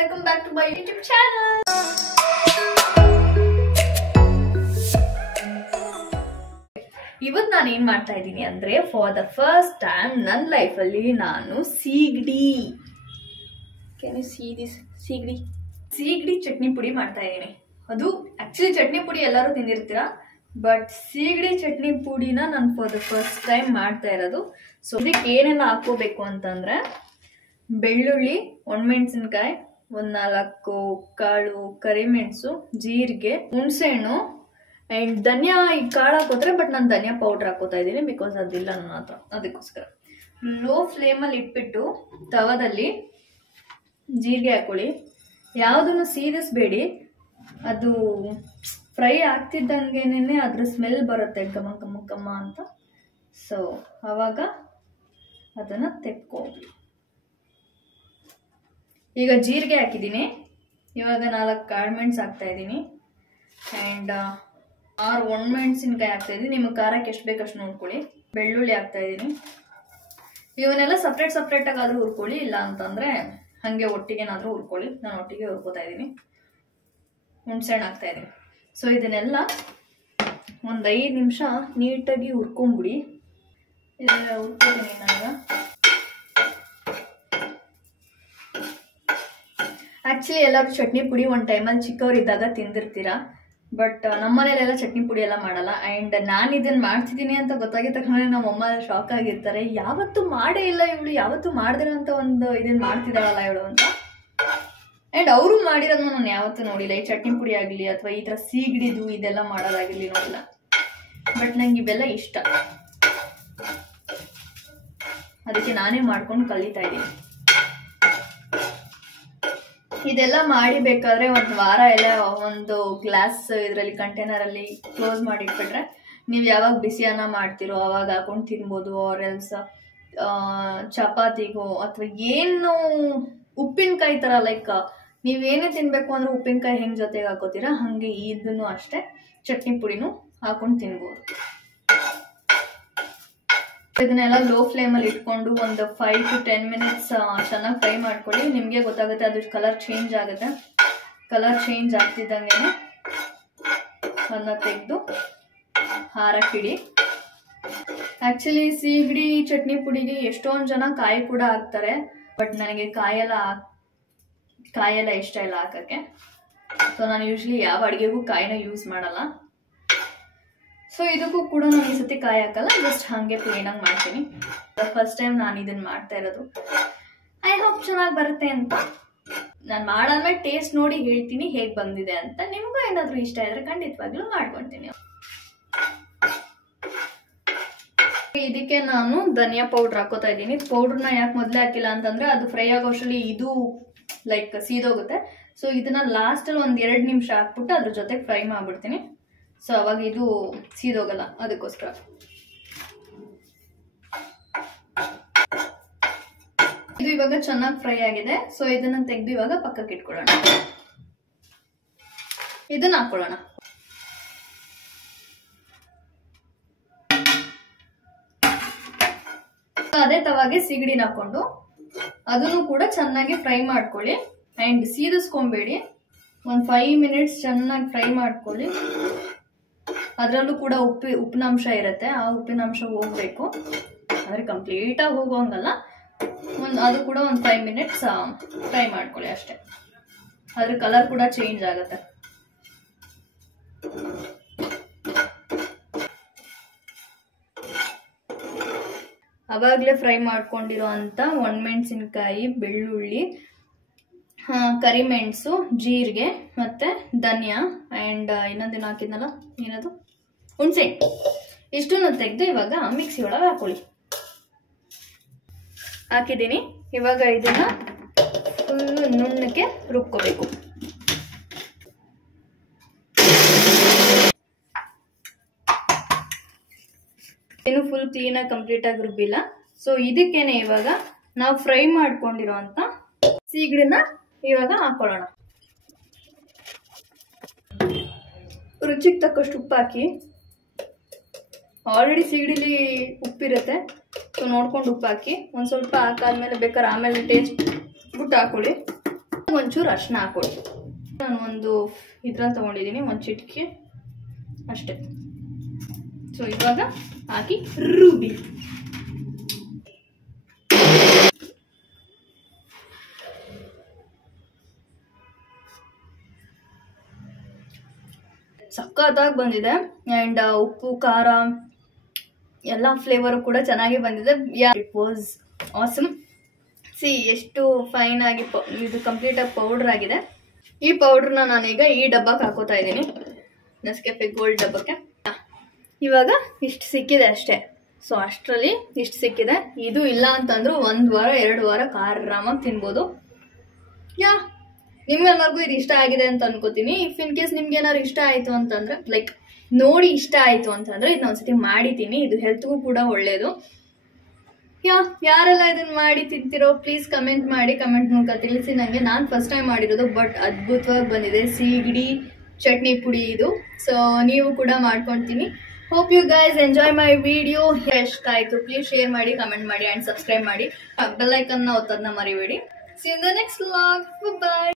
welcome back to my YouTube channel. ಇವತ್ತು ನಾನು ಏನು ಮಾಡ್ತಾ ಇದ್ದೀನಿ ಅಂದ್ರೆ ಫಾರ್ ದ ಫಸ್ಟ್ ಟೈಮ್ ನನ್ನ ಲೈಫ್ ಅಲ್ಲಿ ನಾನು ಸೀಗಡಿ ಕ್ಯಾನ್ ಯು ಸೀ ದಿಸ್ ಸೀಗಡಿ ಚಟ್ನಿ ಪುಡಿ ಮಾಡ್ತಾ ಇದ್ದೀನಿ. ಅದು ಆಕ್ಚುಲಿ ಚಟ್ನಿ ಪುಡಿ ಎಲ್ಲರೂ ತಿಂದಿರ್ತೀರಾ, ಬಟ್ ಸೀಗಡಿ ಚಟ್ನಿ ಪುಡಿನ ನಾನು ಫಾರ್ ದ ಫಸ್ಟ್ ಟೈಮ್ ಮಾಡ್ತಾ ಇರೋದು. ಸೊ ಇದಕ್ಕೆ ಏನೆಲ್ಲ ಹಾಕೋಬೇಕು ಅಂತಂದ್ರೆ ಬೆಳ್ಳುಳ್ಳಿ, ಒಣಮೆಣಸಿನ್ಕಾಯಿ, ಒಂದು 4 ಕಾಳು ಕರಿಮೆಣಸು, ಜೀರಿಗೆ, ಹುಣಸೆಹಣ್ಣು ಆ್ಯಂಡ್ ಧನಿಯಾ. ಈ ಕಾಳು ಹಾಕೋದ್ರೆ ಬಟ್ ನಾನು ಧನಿಯಾ ಪೌಡ್ರ್ ಹಾಕೋತಾ ಇದ್ದೀನಿ ಬಿಕಾಸ್ ಅದಿಲ್ಲ ನನ್ನ ಹತ್ರ, ಅದಕ್ಕೋಸ್ಕರ. ಲೋ ಫ್ಲೇಮಲ್ಲಿ ಇಟ್ಬಿಟ್ಟು ತವದಲ್ಲಿ ಜೀರಿಗೆ ಹಾಕೊಳ್ಳಿ. ಯಾವುದನ್ನು ಸೀದಿಸ್ಬೇಡಿ, ಅದು ಫ್ರೈ ಆಗ್ತಿದ್ದಂಗೆನೇ ಅದ್ರ ಸ್ಮೆಲ್ ಬರುತ್ತೆ ಘಮ ಘಮ ಘಮ ಅಂತ. ಸೊ ಆವಾಗ ಅದನ್ನು ತೆಕ್ಕೋಗಿ. ಈಗ ಜೀರಿಗೆ ಹಾಕಿದ್ದೀನಿ, ಇವಾಗ 4 ಕಾಳುಮೆಣಸು ಹಾಕ್ತಾ ಇದ್ದೀನಿ ಆ್ಯಂಡ್ 6 ಒಣಮೆಣಸಿನ್ಕಾಯಿ ಹಾಕ್ತಾ ಇದ್ದೀನಿ. ನಿಮಗೆ ಖಾರಕ್ಕೆ ಎಷ್ಟು ಬೇಕಷ್ಟು ನೋಡ್ಕೊಳ್ಳಿ. ಬೆಳ್ಳುಳ್ಳಿ ಹಾಕ್ತಾ ಇದ್ದೀನಿ. ಇವನ್ನೆಲ್ಲ ಸಪ್ರೇಟಾಗಿ ಆದರೂ ಹುರ್ಕೊಳ್ಳಿ, ಇಲ್ಲ ಅಂತಂದರೆ ಹಾಗೆ ಒಟ್ಟಿಗೆನಾದರೂ ಹುರ್ಕೊಳ್ಳಿ. ನಾನು ಒಟ್ಟಿಗೆ ಹುರ್ಕೋತಾ ಇದ್ದೀನಿ. ಹುಣಸೆಹಣ್ಣು ಹಾಕ್ತಾ ಇದ್ದೀನಿ. ಸೊ ಇದನ್ನೆಲ್ಲ ಒಂದು 5 ನಿಮಿಷ ನೀಟಾಗಿ ಹುರ್ಕೊಂಬಿಡಿ. ಇದೆಲ್ಲ ಹುರ್ಕೊತೀನಿ ನಾನು. ಆ್ಯಕ್ಚುಲಿ ಎಲ್ಲರೂ ಚಟ್ನಿ ಪುಡಿ ಒಂದು ಟೈಮಲ್ಲಿ ಚಿಕ್ಕವರಿದ್ದಾಗ ತಿಂದಿರ್ತೀರಾ, ಬಟ್ ನಮ್ಮನೇಲೆಲ್ಲ ಚಟ್ನಿ ಪುಡಿ ಎಲ್ಲ ಮಾಡಲ್ಲ. ಆ್ಯಂಡ್ ನಾನು ಇದನ್ನು ಮಾಡ್ತಿದ್ದೀನಿ ಅಂತ ಗೊತ್ತಾಗಿದ್ದ ತಕ್ಷಣ ನಮ್ಮಮ್ಮ ಶಾಕ್ ಆಗಿರ್ತಾರೆ. ಯಾವತ್ತೂ ಮಾಡೇ ಇಲ್ಲ ಇವಳು, ಯಾವತ್ತೂ ಮಾಡ್ದಿರೋ ಅಂತ ಒಂದು ಇದನ್ನು ಮಾಡ್ತಿದ್ದಾಳಲ್ಲ ಇವಳು ಅಂತ. ಆ್ಯಂಡ್ ಅವರು ಮಾಡಿರೋದನ್ನ ನಾನು ಯಾವತ್ತೂ ನೋಡಿಲ್ಲ. ಈ ಚಟ್ನಿ ಪುಡಿ ಆಗಲಿ ಅಥವಾ ಈ ಥರ ಸೀಗಡಿದು ಇದೆಲ್ಲ ಮಾಡೋದಾಗಿರಲಿ ನೋಡಿಲ್ಲ. ಬಟ್ ನಂಗೆ ಇವೆಲ್ಲ ಇಷ್ಟ, ಅದಕ್ಕೆ ನಾನೇ ಮಾಡ್ಕೊಂಡು ಕಲಿತಾ ಇದ್ದೀನಿ. ಇದೆಲ್ಲ ಮಾಡಿಬೇಕಾದ್ರೆ ಒಂದು ವಾರ ಎಲ್ಲ ಒಂದು ಗ್ಲಾಸ್ ಇದರಲ್ಲಿ ಕಂಟೈನರಲ್ಲಿ ಕ್ಲೋಸ್ ಮಾಡಿ ಇಟ್ಬಿಟ್ರೆ ನೀವು ಯಾವಾಗ ಬಿಸಿ ಅನ್ನ ಮಾಡ್ತಿರೋ ಅವಾಗ ಹಾಕೊಂಡು ತಿನ್ಬೋದು. ಆರ್ ಎಲ್ಸ್ ಚಪಾತಿಗೋ ಅಥವಾ ಏನು ಉಪ್ಪಿನಕಾಯಿ ಥರ, ಲೈಕ್ ನೀವೇನೇ ತಿನ್ನಬೇಕು ಅಂದ್ರೆ ಉಪ್ಪಿನಕಾಯಿ ಹೆಂಗೆ ಜೊತೆಗೆ ಹಾಕೋತೀರಾ ಹಾಗೆ ಇದನ್ನು ಅಷ್ಟೇ ಚಟ್ನಿ ಪುಡಿನೂ ಹಾಕೊಂಡು ತಿನ್ಬೋದು. ಇದನ್ನೆಲ್ಲ ಲೋ ಫ್ಲೇಮಲ್ಲಿ ಇಟ್ಕೊಂಡು ಒಂದು 5 to 10 ಮಿನಿಟ್ಸ್ ಚೆನ್ನಾಗಿ ಫ್ರೈ ಮಾಡ್ಕೊಳ್ಳಿ. ನಿಮಗೆ ಗೊತ್ತಾಗುತ್ತೆ ಅದು ಕಲರ್ ಚೇಂಜ್ ಆಗುತ್ತೆ. ಕಲರ್ ಚೇಂಜ್ ಆಗ್ತಿದ್ದಂಗೆ ಅದನ್ನ ತೆಗೆದು ಹಾರಕ್ಕಿಡಿ. ಆ್ಯಕ್ಚುಲಿ ಸೀಗಡಿ ಚಟ್ನಿ ಪುಡಿಗೆ ಎಷ್ಟೊಂದು ಜನ ಕಾಯಿ ಕೂಡ ಹಾಕ್ತಾರೆ, ಬಟ್ ನನಗೆ ಕಾಯೆಲ್ಲ ಇಷ್ಟ ಇಲ್ಲ ಹಾಕೋಕ್ಕೆ. ಸೊ ನಾನು ಯೂಶ್ವಲಿ ಯಾವ ಅಡುಗೆಗೂ ಕಾಯಿನ ಯೂಸ್ ಮಾಡಲ್ಲ. ಸೊ ಇದಕ್ಕೂ ಕೂಡ ನಾನು ಈ ಸತಿ ಕಾಯಿ ಹಾಕಲ್ಲ, ಜಸ್ಟ್ ಹಾಗೆ ಪ್ಲೇನಾಗಿ ಮಾಡ್ತೀನಿ. ಫಸ್ಟ್ ಟೈಮ್ ನಾನು ಇದನ್ನು ಮಾಡ್ತಾ ಇರೋದು. ಐ ಹೋಪ್ ಚೆನ್ನಾಗಿ ಬರುತ್ತೆ ಅಂತ. ನಾನು ಮಾಡಾದ್ಮೇಲೆ ಟೇಸ್ಟ್ ನೋಡಿ ಹೇಳ್ತೀನಿ ಹೇಗೆ ಬಂದಿದೆ ಅಂತ. ನಿಮಗೂ ಏನಾದರೂ ಇಷ್ಟ ಇದ್ರೆ ಖಂಡಿತವಾಗ್ಲೂ ಮಾಡ್ಕೊಳ್ತೀನಿ. ಇದಕ್ಕೆ ನಾನು ಧನಿಯಾ ಪೌಡ್ರ್ ಹಾಕೋತಾ ಇದ್ದೀನಿ. ಪೌಡ್ರನ್ನ ಯಾಕೆ ಮೊದಲೇ ಹಾಕಿಲ್ಲ ಅಂತಂದರೆ ಅದು ಫ್ರೈ ಆಗೋಷ್ಟರಲ್ಲಿ ಇದು ಲೈಕ್ ಸೀದೋಗುತ್ತೆ. ಸೊ ಇದನ್ನ ಲಾಸ್ಟಲ್ಲಿ ಒಂದು 2 ನಿಮಿಷ ಹಾಕ್ಬಿಟ್ಟು ಅದ್ರ ಜೊತೆಗೆ ಫ್ರೈ ಮಾಡಿಬಿಡ್ತೀನಿ. ಸೊ ಅವಾಗ ಇದು ಸೀದೋಗಲ್ಲ, ಅದಕ್ಕೋಸ್ಕರ. ಇದು ಇವಾಗ ಚೆನ್ನಾಗಿ ಫ್ರೈ ಆಗಿದೆ. ಸೊ ಇದನ್ನ ತೆಗೆದು ಇವಾಗ ಪಕ್ಕಕ್ಕೆ ಇಟ್ಕೊಳ್ಳೋಣ. ಇದನ್ನ ಹಾಕೊಳ್ಳೋಣ. ಅದೇ ತವಾಗೆ ಸೀಗಡಿನ ಹಾಕೊಂಡು ಅದನ್ನು ಕೂಡ ಚೆನ್ನಾಗಿ ಫ್ರೈ ಮಾಡ್ಕೊಳ್ಳಿ. ಆ್ಯಂಡ್ ಸೀದಿಸ್ಕೊಬೇಡಿ, ಒಂದು 5 ಮಿನಿಟ್ಸ್ ಚೆನ್ನಾಗಿ ಫ್ರೈ ಮಾಡ್ಕೊಳ್ಳಿ. ಅದರಲ್ಲೂ ಕೂಡ ಉಪ್ಪಿನಾಂಶ ಇರುತ್ತೆ, ಆ ಉಪ್ಪಿನಾಂಶ ಹೋಗಬೇಕು. ಅಂದರೆ ಕಂಪ್ಲೀಟಾಗಿ ಹೋಗೋಂಗಲ್ಲ, ಅದು ಕೂಡ ಒಂದು 5 ಮಿನಿಟ್ಸ್ ಫ್ರೈ ಮಾಡ್ಕೊಳ್ಳಿ ಅಷ್ಟೇ. ಅದ್ರ ಕಲರ್ ಕೂಡ ಚೇಂಜ್ ಆಗುತ್ತೆ. ಅವಾಗಲೇ ಫ್ರೈ ಮಾಡ್ಕೊಂಡಿರೋ ಅಂಥ ಒಣಮೆಣಸಿನ್ಕಾಯಿ, ಬೆಳ್ಳುಳ್ಳಿ, ಕರಿಮೆಣಸು, ಜೀರಿಗೆ ಮತ್ತು ಧನಿಯಾ ಆ್ಯಂಡ್ ಇನ್ನೊಂದೇನು ಹಾಕಿದ್ನಲ್ಲ, ಏನದು ಹುಣಸೆ, ಇಷ್ಟನ್ನು ತೆಗೆದು ಇವಾಗ ಮಿಕ್ಸಿ ಒಳಗೆ ಹಾಕೊಳ್ಳಿ. ಹಾಕಿದ್ದೀನಿ. ಇವಾಗ ಇದನ್ನು ಫುಲ್ಲು ನುಣ್ಣಕ್ಕೆ ರುಬ್ಕೋಬೇಕು. ಇನ್ನು ಫುಲ್ ಕ್ಲೀನಾಗಿ ಕಂಪ್ಲೀಟಾಗಿ ರುಬ್ಬಿಲ್ಲ. ಸೊ ಇದಕ್ಕೇನೆ ಇವಾಗ ನಾವು ಫ್ರೈ ಮಾಡ್ಕೊಂಡಿರೋ ಅಂಥ ಸೀಗಡಿನ ಇವಾಗ ಹಾಕೊಳ್ಳೋಣ. ರುಚಿಗೆ ತಕ್ಕಷ್ಟು ಉಪ್ಪು ಹಾಕಿ. ಆಲ್ರೆಡಿ ಸೀಗಡಿಲಿ ಉಪ್ಪಿರುತ್ತೆ, ಸೊ ನೋಡ್ಕೊಂಡು ಉಪ್ಪು ಹಾಕಿ. ಒಂದು ಸ್ವಲ್ಪ ಹಾಕಾದ್ಮೇಲೆ ಬೇಕಾದ್ರೆ ಆಮೇಲೆ ಟೇಸ್ಟ್ ಬಿಟ್ಟು ಹಾಕೊಳ್ಳಿ. ಒಂಚೂರು ಅರ್ಶಿನ ಹಾಕೊಳ್ಳಿ. ನಾನು ಒಂದು ಇದ್ರಲ್ಲಿ ತೊಗೊಂಡಿದ್ದೀನಿ, ಒಂದು ಚಿಟಿಕೆ ಅಷ್ಟೇ. ಸೊ ಇವಾಗ ಹಾಕಿ ರುಬ್ಬಿ. ಸಖತ್ತಾಗಿ ಬಂದಿದೆ. ಆ್ಯಂಡ್ ಉಪ್ಪು ಖಾರ ಎಲ್ಲ ಫ್ಲೇವರು ಕೂಡ ಚೆನ್ನಾಗಿ ಬಂದಿದೆ. It was awesome. ಸಿ ಎಷ್ಟು ಫೈನ್ ಆಗಿ ಇದು ಕಂಪ್ಲೀಟಾಗಿ ಪೌಡ್ರ್ ಆಗಿದೆ. ಈ ಪೌಡ್ರನ್ನ ನಾನೀಗ ಈ ಡಬ್ಬಕ್ಕೆ ಹಾಕೋತಾ ಇದ್ದೀನಿ, ನೆಸ್ಕೆಫೆ ಗೋಲ್ಡ್ ಡಬ್ಬಕ್ಕೆ. ಇವಾಗ ಇಷ್ಟು ಸಿಕ್ಕಿದೆ ಅಷ್ಟೇ. ಸೊ ಅಷ್ಟರಲ್ಲಿ ಇಷ್ಟು ಸಿಕ್ಕಿದೆ. ಇದು ಇಲ್ಲ ಅಂತಂದ್ರೂ 1 ವಾರ 2 ವಾರ ಆರಾಮಾಗಿ ತಿನ್ಬೋದು. ನಿಮ್ಗೆಲ್ಲರಿಗೂ ಇದು ಇಷ್ಟ ಆಗಿದೆ ಅಂತ ಅನ್ಕೋತೀನಿ. ಇಫ್ ಇನ್ ಕೇಸ್ ನಿಮ್ಗೆ ಏನಾದ್ರು ಇಷ್ಟ ಆಯಿತು ಅಂತಂದ್ರೆ, ಲೈಕ್ ನೋಡಿ ಇಷ್ಟ ಆಯಿತು ಅಂತಂದ್ರೆ ಇದನ್ನ ಒಂದ್ಸತಿ ಮಾಡಿತೀನಿ. ಇದು ಹೆಲ್ತ್ಗೂ ಕೂಡ ಒಳ್ಳೆಯದು. ಯಾರೆಲ್ಲ ಇದನ್ನ ಮಾಡಿ ತಿಂತಿರೋ ಪ್ಲೀಸ್ ಕಮೆಂಟ್ ಮಾಡಿ, ಕಮೆಂಟ್ ಮೂಲಕ ತಿಳಿಸಿ ನನಗೆ. ನಾನು ಫಸ್ಟ್ ಟೈಮ್ ಮಾಡಿರೋದು, ಬಟ್ ಅದ್ಭುತವಾಗಿ ಬಂದಿದೆ. ಸೀಗಡಿ ಚಟ್ನಿ ಪುಡಿ ಇದು. ಸೊ ನೀವು ಕೂಡ ಮಾಡ್ಕೊಳ್ತೀನಿ. Hope you guys enjoy my video. ಎಷ್ಟು ಆಯಿತು ಪ್ಲೀಸ್ ಶೇರ್ ಮಾಡಿ, ಕಮೆಂಟ್ ಮಾಡಿ ಆ್ಯಂಡ್ ಸಬ್ಸ್ಕ್ರೈಬ್ ಮಾಡಿ. ಬೆಲ್ ಐಕನ್ನ ಒತ್ತೋದನ್ನ ಮರಿಬೇಡಿ. See you in the next vlog. Bye bye.